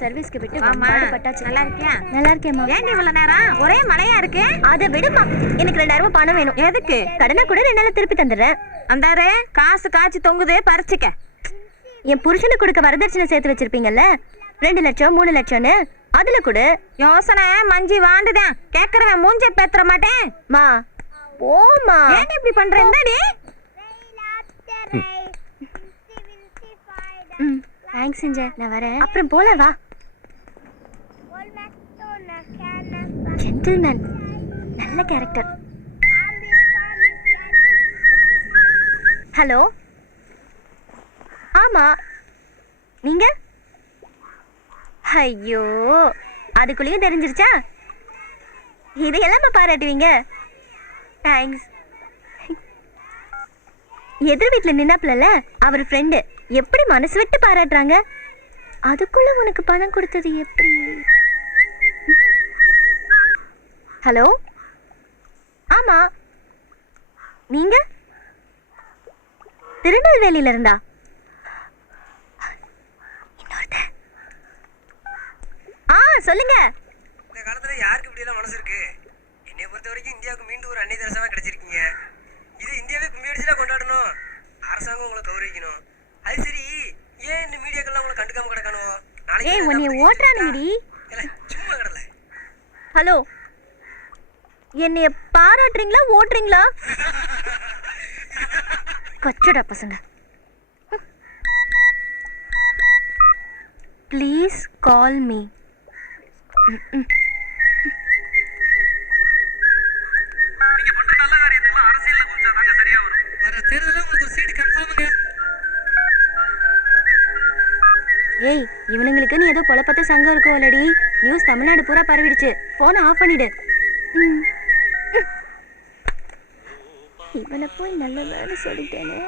சர்வீஸ்க்கு விட்டு பாடுபட்டாச்சு. நல்லா இருக்கியா? நல்லா இருக்கேம்மா. ஏன் இவ்வளவு நேரம் ஒரே மழையா இருக்கு? அதை விடுமா, எனக்கு 2000 ரூபாய் பணம் வேணும். எதுக்கு? கடனை கூட 2 நாள்ல திருப்பி தந்துடுறேன். அந்தாரு காசு காய்ச்சி தொங்குது, பறிச்சுக்க. என் புருஷனுக்கு கொடுக்க வரதட்சணை சேர்த்து வச்சிருப்பீங்கல்ல, 2 லட்சம் 3 லட்சம்னு, அதுல கூட யோசனை மஞ்சி வாண்டுதான். கேக்குறவன் மூஞ்ச பேத்துற மாட்டேன். மா போமா. ஏன் இப்படி பண்ற? என்னடி? தேங்க்ஸ் செஞ்ச, நான் வரேன். அப்புறம் போல வா. ஜென்டில்மேன், நல்ல கேரக்டர். ஹலோ, ஆமா நீங்க? ஐயோ, அதுக்குள்ளேயும் தெரிஞ்சிருச்சா? இதையெல்லாம் பாராட்டுவீங்க. தேங்க்ஸ். எதிர் வீட்டில் நின்னாப்ல அவர் ஃப்ரெண்டு, எப்படி மனசு விட்டு பாராட்டுறாங்க. அதுக்குள்ள உனக்கு பணம் கொடுத்தது எப்படி? ஹலோ, ஆமா நீங்க? திருநெல்வேலியில இருந்தா? சொல்லுங்க. இந்த காலத்துல யாருக்கு இப்படி எல்லாம் மனசு இருக்கு? என்னைய பொறுத்த வரைக்கும் இந்தியாவுக்கு மீண்டும் ஒரு அன்னை தெரசாவா கிடைச்சிருக்கீங்க. இது இந்தியாவே கும்மி அடிச்சுலாம் கொண்டாடணும். அரசாங்கம் உங்களை கௌரவிக்கணும். அது சரி, ஏன் இந்த மீடியாக்கெல்லாம் உங்களை கண்டுக்காம கிடக்கணும்? ஏய், உன்னை ஓட்றானுங்கடி. சும்மா கிடல. ஹலோ, என்னைய பாராட்டுறீங்களா ஓட்டுறீங்களா? கச்சடா பசங்க. Please call me. நீங்க பண்ற நல்ல காரியத்துக்கு அரசியல்ல கொஞ்சம் தாங்க சரியா வரும். வர தேர்தல்ல உங்களுக்கு ஒரு சீட் கன்ஃபார்ம்ங்க. ஏய், இவனுங்களுக்கு நீ ஏதோ பொலப்பத்த சங்கம் இருக்கும் ஆல்ரெடி. நியூஸ் தமிழ்நாடு பூரா பரவிடுச்சு. போனை ஆஃப் பண்ணிடு. இவனை போய் நல்ல வேலை சொல்லிட்டேனே.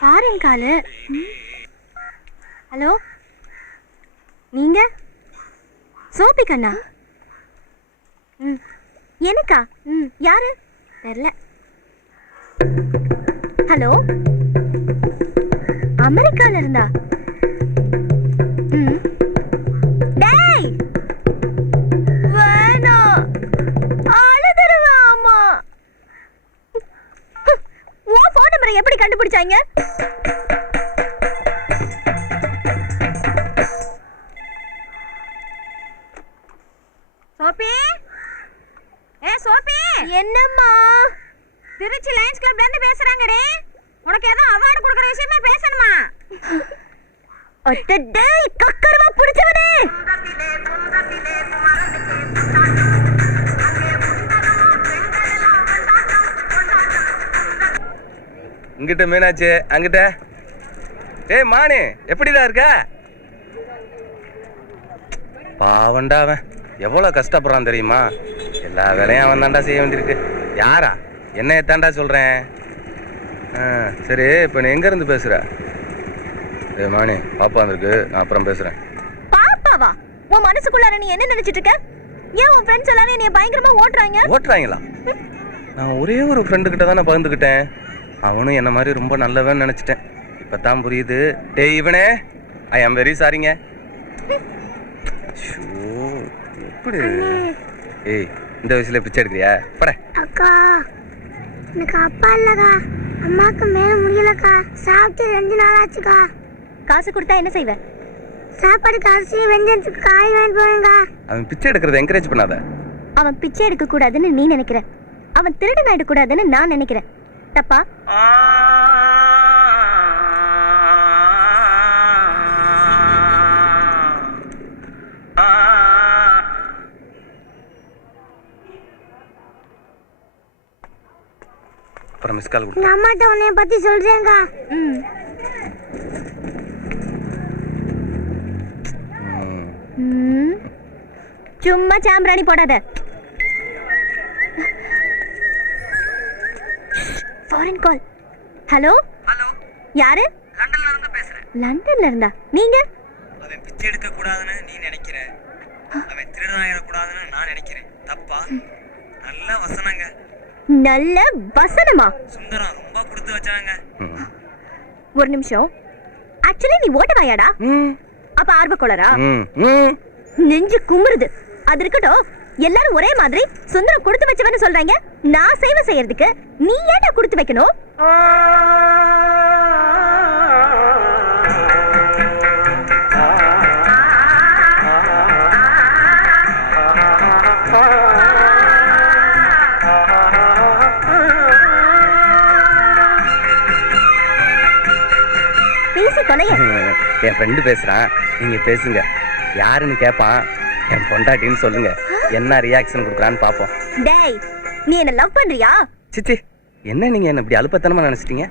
பாருங்க காலு. ஹலோ, நீங்க? சோபி கண்ணா? எனக்கா? யாரு? தெரியல. ஹலோ, அமெரிக்கால இருந்தா? டேய், வேணாம், அழுதுருவேன். ஆமா, உன் ஃபோன் நம்பரை எப்படி கண்டுபிடிச்சாங்க? சோபி, சோபி. என்னம்மா? திருச்சி லயன்ஸ் கிளப்ல இருந்து பேசுறாங்கடி. உனக்கு ஏதோ அவார்ட் கொடுக்கிற விஷயமா பேசணுமா? அடடே, கக்கரவா புடிச்சவனே. இங்கிட்ட மீனாச்சு, அங்கிட்ட. ஏய் மானே, எப்படிடா இருக்க? பாவண்டா, அவன் எவ்வளவு கஷ்டப்படுறான் தெரியுமா? எல்லா வேலையும் அவன் தாண்டா செய்ய வேண்டியிருக்கு. யாரா? என்ன தாண்டா சொல்றேன். சரி, இப்ப நீ எங்க இருந்து பேசுற? ஏ மானே, பாப்பா வந்திருக்கு, நான் அப்புறம் பேசுறேன். பாப்பாவா? உன் மனசுக்குள்ளார நீ என்ன நினைச்சிட்டு இருக்க? ஏன் உன் ஃப்ரெண்ட்ஸ் எல்லாரும் என்னைய பயங்கரமா ஓட்டுறாங்க? ஓட்டுறாங்களா? நான் ஒரே ஒரு ஃப்ரெண்டு கிட்ட தான் பகிர்ந்துக்கிட்டேன். அவனும் என்ன மாதிரி ரொம்ப நல்லவன் நினைச்சிட்டேன். இப்பதான் புரியுது. டேய் இவனே, ஐ ஆம் வெரி சாரிங்க. எப்படி? ஏய், இந்த வயசுல பிச்சை எடுக்கிறியா? பட. அக்கா, எனக்கு அப்பா இல்லக்கா, அம்மாக்கு மேல முடியலக்கா. சாப்பிட்டு 2 நாள் ஆச்சுக்கா. காசு கொடுத்தா என்ன செய்வேன்? சாப்பாடு காசு, வெஞ்சன்ஸுக்கு காய் வாங்கி போவேங்க. அவன் பிச்சை எடுக்கிறத என்கரேஜ் பண்ணாத. அவன் பிச்சை எடுக்க கூடாதுன்னு நீ நினைக்கிற, அவன் திருடன் ஆயிட கூடாதுன்னு நான் நினைக்கிறேன். தப்பா? அப்புறம் மிஸ் கால் கொடு. எங்க அம்மாட்ட உன்னைய பத்தி சொல்றேங்க. சும்மா சாம்பிராணி போடாத. ஃபாரின் கால். ஹலோ ஹலோ, யாரு? லண்டன்ல இருந்து பேசுறேன். லண்டன்ல இருந்தா? நீங்க? அவன் பிச்சை எடுக்க கூடாதுன்னு நீ நினைக்கிற, அவன் திருடனாயிர கூடாதுன்னு நான் நினைக்கிறேன். தப்பா? நல்ல வசனங்க. நல்ல வசனமா? சுந்தரம் ரொம்ப கொடுத்து வச்சாங்க. ஒரு நிமிஷம். ஆக்சுவலி நீ ஓட்ட வாயாடா? அப்ப ஆர்வ கோளரா? நெஞ்சு குமுறுது. அது இருக்கட்டும், எல்லாரும் ஒரே மாதிரி சுந்தரம் கொடுத்து வச்சவன்னு சொல்றாங்க. நான் சேவை செய்யறதுக்கு நீ ஏன்டா கொடுத்து வைக்கணும்? பேசி தொலைய. என் ஃப்ரெண்டு பேசுறான், நீங்க பேசுங்க. யாருன்னு கேட்பான். என் பொண்டாட்டின்னு சொல்லுங்க. என்ன ரியாக்ஷன் கொடுக்குறான்னு பாப்போம். டேய், நீ என்ன லவ் பண்றியா? சிச்சி, என்ன நீங்க என்ன இப்படி அலுப்பத்தனமா நினைச்சிட்டீங்க?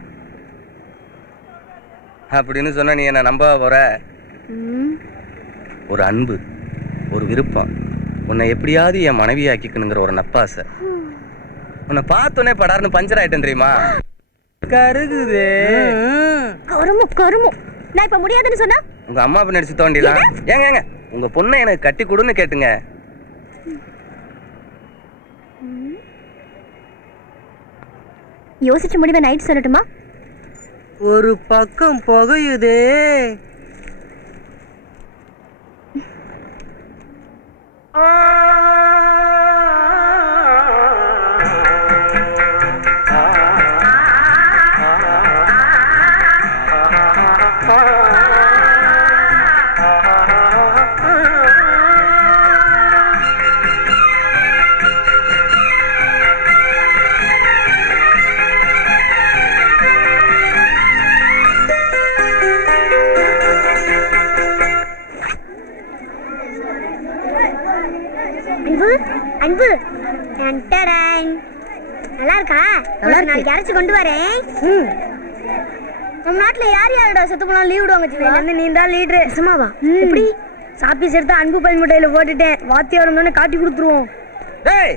அப்படின்னு சொன்னா நீ என்ன நம்ப போற? ஒரு அன்பு, ஒரு விருப்பம், உன்னை எப்படியாவது என் மனைவி ஆக்கிக்கணுங்கிற ஒரு நப்பாசை. உன்னை பார்த்தோன்னே படார்னு பஞ்சர் ஆயிட்டேன் தெரியுமா? கருகுதே. கருமு கருமு. நான் இப்ப முடியாதுன்னு சொன்னா உங்க அம்மா அப்ப நடிச்சு தோண்டிலாம். ஏங்க உங்க பொண்ணை எனக்கு கட்டி கொடுன்னு கேட்டுங்க. யோசிச்சு முடிவை நைட் சொல்லட்டுமா? ஒரு பக்கம் புகையுதே. அன்பு அன்பு டன்டடன். நல்லா இருக்கா? நாளைக்கு அரைச்சு கொண்டு வரேன். நம்ம நாட்டுல யார் யாரோட செத்து போனா லீவ் விடுவாங்க? சின்ன நீ தான் லீடரு. சும்மாவா? எப்படி சாப்பிஸ் எடுத்து அன்பு பல் முட்டையில போட்டுட்டேன். வாத்தியார் வந்தோடனே காட்டி கொடுத்துருவோம். டேய்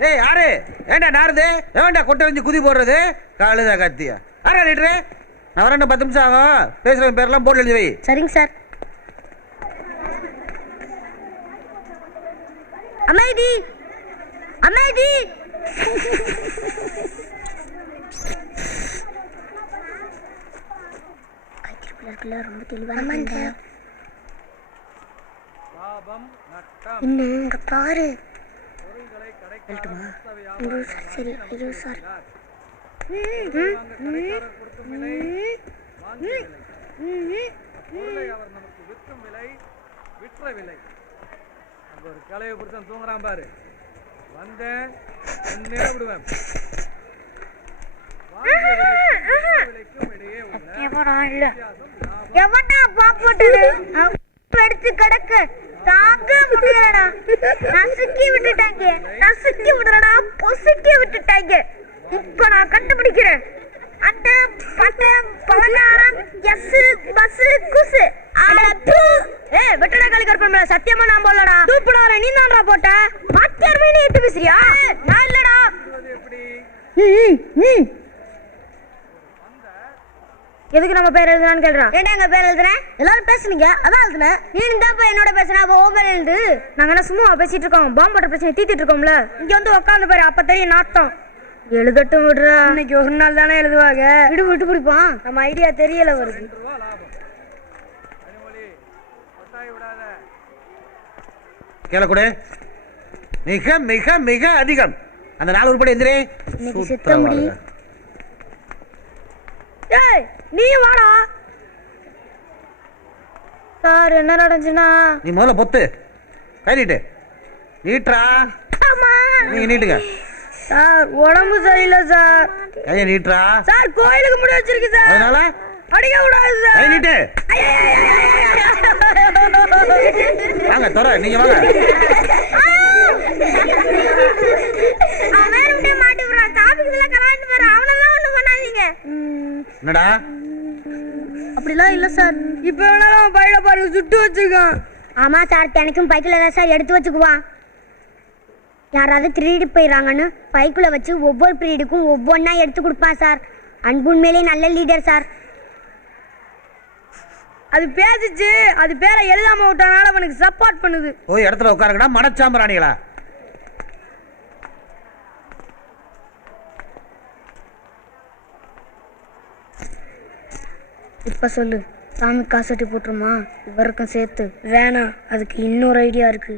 டேய், யாரு ஏண்டா நாருது? ஏன்டா கொட்டை வச்சு குதி போடுறது? காலுதா கத்தியா? யாரா லீடரு? நான் வரேன், 10 நிமிஷம் ஆகும். பேசுற பேரெல்லாம் போட்டு எழுதி வை. சரிங்க சார். அமைதி அமைதி. ரொம்ப தெளிவான இன்னும் இங்க பாரு. சரி ஐயோ சாரி. ஒரு கலையை புருஷன் தூங்குறான் பாரு. வந்தேன் விடுவேன். எவனா பாப்போட்டது எடுத்து கிடக்கு தாங்க முடியலடா. நசுக்கி விட்டுட்டாங்க, நசுக்கி விடுறடா, பொசுக்கி விட்டுட்டாங்க. இப்ப நான் கண்டுபிடிக்கிறேன். அந்த பட்ட பவனாரம் எஸ் பஸ் குசு அடப்பு. வெட்டடா காலி கற்பனை சத்தியமா நான் போடலடா. தூப்புடார நீ தான்டா போட்ட. மாத்தியார் மீனே எட்டு பேசுறியா? நான் இல்லடா. எதுக்கு நம்ம பேர் எழுதுனான்னு கேள்றான். ஏன்டா எங்க பேர் எழுதுன? எல்லாரும் பேசுனீங்க அதான் எழுதுன. நீ தான் போய் என்னோட பேசுனா அப்ப ஓ பேர் எழுது. நாங்க என்ன சும்மா பேசிட்டு இருக்கோம்? பாம்பு போட்ட பிரச்சனை தீத்திட்டு இருக்கோம்ல. இங்க வந்து உட்காந்து பாரு, அப்ப தெரியும் நாட்டம். எழுதட்டும் விடுறா. இன்னைக்கு ஒரு நாள் தானே எழுதுவாங்க. விடு விட்டு பிடிப்பான். நம்ம ஐடியா தெரியல வருது. கேள கூட மிக மிக மிக அதிகம். அந்த 4 உருப்படி எந்திரே. இன்னைக்கு செத்த முடி. ஏய் நீ வாடா. சார் என்ன நடந்துச்சுன்னா? நீ முதல்ல பொத்து கை நீட்டு. நீட்ரா. நீங்க நீட்டுங்க. சார் உடம்பு சரியில்லை சார். கையை நீட்ரா. சார் கோயிலுக்கு முடி வச்சிருக்கு சார். அதனால அடிக்க கூடாது சார். கை நீட்டு. வாங்க தர நீங்க வாங்க. அவன் விட மாட்டி விடுறான். டாபிக்ல கலாய்ந்து பாரு. அவனெல்லாம் ஒண்ணும் பண்ணாதீங்க. என்னடா? அப்படிலாம் இல்ல சார். இப்ப வேணாலும் பையில பாருங்க சுட்டு வச்சிருக்கான். ஆமா சார், எனக்கும் பைக்கில் தான் சார் எடுத்து வச்சுக்குவான். யாராவது திருடி போயிடறாங்கன்னு பைக்குள்ள வச்சு ஒவ்வொரு பீரியடுக்கும் ஒவ்வொன்றா எடுத்து கொடுப்பான் சார். அன்புண்மையிலே நல்ல லீடர் சார். அது பேசிச்சு, அது பேரை எழுதாம விட்டனால அவனுக்கு சப்போர்ட் பண்ணுது. போய் இடத்துல உட்காருங்கடா மனச்சாம்பராணிகளா. இப்ப சொல்லு, சாமி காசட்டி போட்டுருமா? இவருக்கும் சேர்த்து வேணாம், அதுக்கு இன்னொரு ஐடியா இருக்கு.